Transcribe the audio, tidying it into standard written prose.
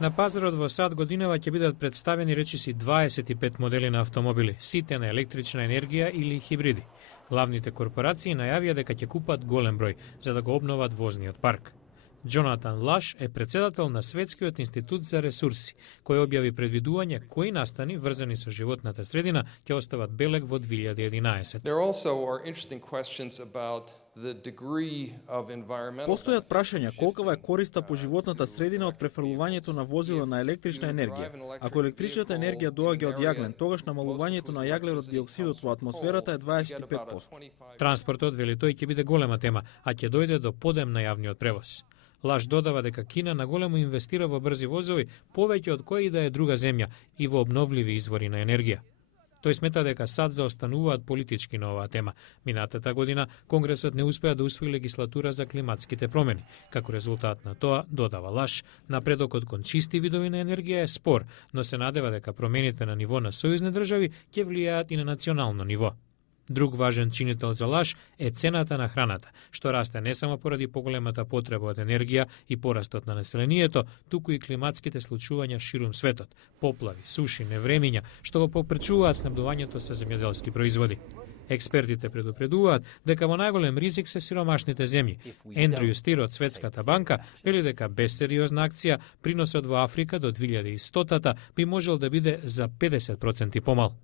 На пазарот во САД годинава ќе бидат представени речиси 25 модели на автомобили, сите на електрична енергија или хибриди. Главните корпорации најавија дека ќе купат голем број за да го обноват возниот парк. Джонатан Лаш е председател на Светскиот институт за ресурси, кој објави предвидување кои настани врзани со животната средина ќе остават белег во 2011. Постојат прашања колкава е користа по животната средина од префрлувањето на возила на електрична енергија. Ако електричната енергија доаѓа од јаглен, тогаш намалувањето на јаглерод диоксидот во атмосферата е 25%. Транспортот, вели тој, ќе биде голема тема, а ќе дојде до подем на јавниот превоз. Лаш додава дека Кина наголемо инвестира во брзи возови повеќе од која и да е друга земја и во обновливи извори на енергија. Тој смета дека САД заостануваат политички на оваа тема. Минатата година Конгресот не успеа да усвои легислатура за климатските промени. Како резултат на тоа, додава Лаш, напредокот кон чисти видови на енергија е спор, но се надева дека промените на ниво на сојузни држави ќе влијаат и на национално ниво. Друг важен чинител за Лаш е цената на храната, што расте не само поради поголемата потреба од енергија и порастот на населението, туку и климатските случувања ширум светот, поплави, суши, невремиња, што го попречуваат снабдувањето со земјоделски производи. Експертите предупредуваат дека во најголем ризик се сиромашните земји. Ендрю Стир од Светската банка вели дека без сериозна акција приносот во Африка до 2100-та би можел да биде за 50% помал.